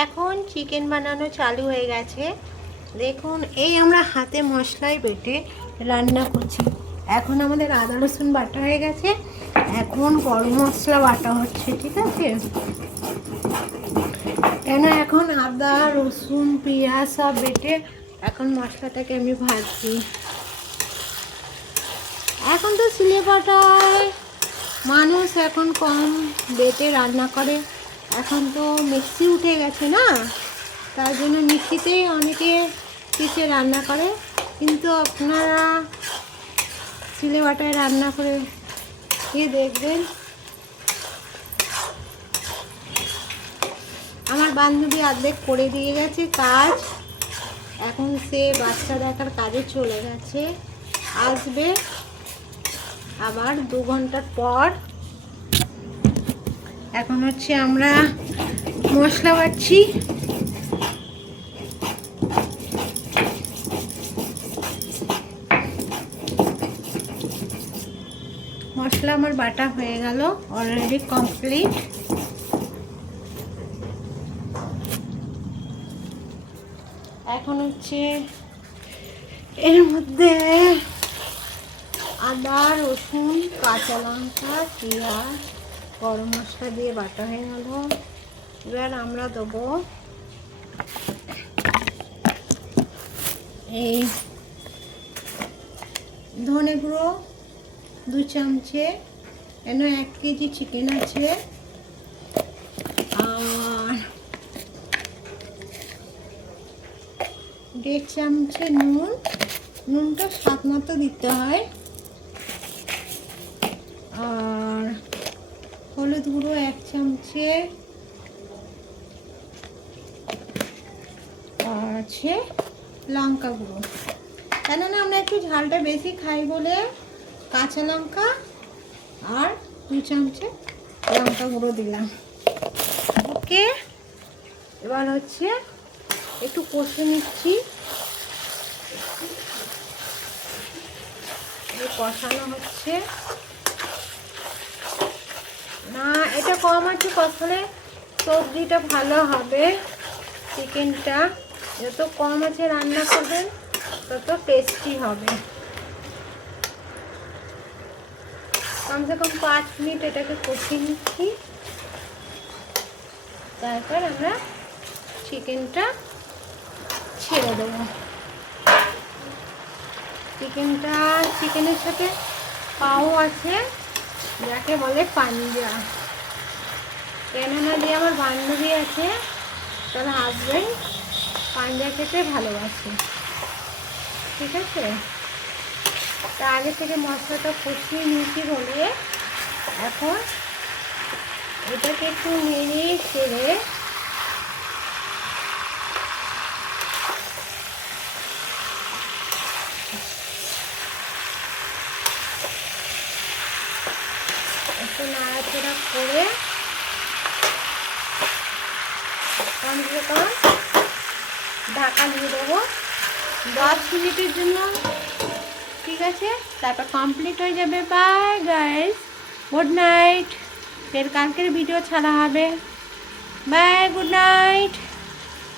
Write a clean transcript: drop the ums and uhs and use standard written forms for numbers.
এখন চিকেন বানানো চালু হয়ে গেছে। দেখুন এই আমরা হাতে মশলাই বেটে রান্না করছি। এখন আমাদের আদা রসুন বাটা হয়ে গেছে, এখন গরম মশলা বাটা হচ্ছে, ঠিক আছে? কেন এখন আদা রসুন পেঁয়াজ সব বেটে এখন মশলাটাকে আমি ভাজছি। এখন তো সিলে পাটায় মানুষ এখন কম বেটে রান্না করে, এখন তো মিক্সি উঠে গেছে না, তার জন্য মিক্সিতেই অনেকে পিষে রান্না করে। কিন্তু আপনারা সিলে বাটায় রান্না করে খেয়ে দেখবেন। আমার বান্ধবী অর্ধেক করে দিয়ে গেছে কাজ, এখন সে বাচ্চা দেখার কাজে চলে গেছে, আসবে আবার 2 ঘন্টার পর। এখন হচ্ছে আমরা মশলা বাটছি। মশলা আমার বাটা হয়ে গেল, অলরেডি কমপ্লিট। এখন হচ্ছে এর মধ্যে আদা রসুন কাঁচা লঙ্কা পেঁয়াজ গরম মশলা দিয়ে বাটা হয়ে গেল। এবার আমরা দেবো এই ধনে গুঁড়ো 2 চামচে, কেন 1 কেজি চিকেন আছে, আর 1.5 চামচে নুন, নুনটা স্বাদ মতো দিতে হয়, আর হলুদ গুঁড়ো 1 চামচে, আর আছে লঙ্কা গুঁড়ো। কেননা আমরা একটু ঝালটা বেশি খাই বলে কাঁচা লঙ্কা আর 2 চামচে লঙ্কা গুঁড়ো দিলাম। ওকে, এবার হচ্ছে একটু কষে নিচ্ছি। কষানো হচ্ছে না, এটা কম আছে কষালে সবজিটা ভালো হবে। চিকেনটা যত কম আছে রান্না করবেন তত টেস্টি হবে। কমসে কম 5 মিনিট এটাকে কষিয়ে নিচ্ছি, তারপর আমরা চিকেনটা ছেড়ে দেবো। চিকেনের সাথে পাও আছে, যাকে বলে পাঞ্জা। কেননা দিয়ে আমার বান্ধবী আছে, তার হাজবেন্ড পাঞ্জা খেতে ভালোবাসে, ঠিক আছে? তা আগে থেকে মশলাটা কষিয়ে নিয়েছি বলে এখন এটাকে একটু নেড়ে ছেড়ে একটু নাড়াচাড়া করে কমসে কম ঢাকা দিয়ে দেবো 10 মিনিটের জন্য, ঠিক আছে? তারপর কমপ্লিট হয়ে যাবে। Bye guys, good night. ফের কালকের ভিডিও ছাড়া হবে। Bye, good night.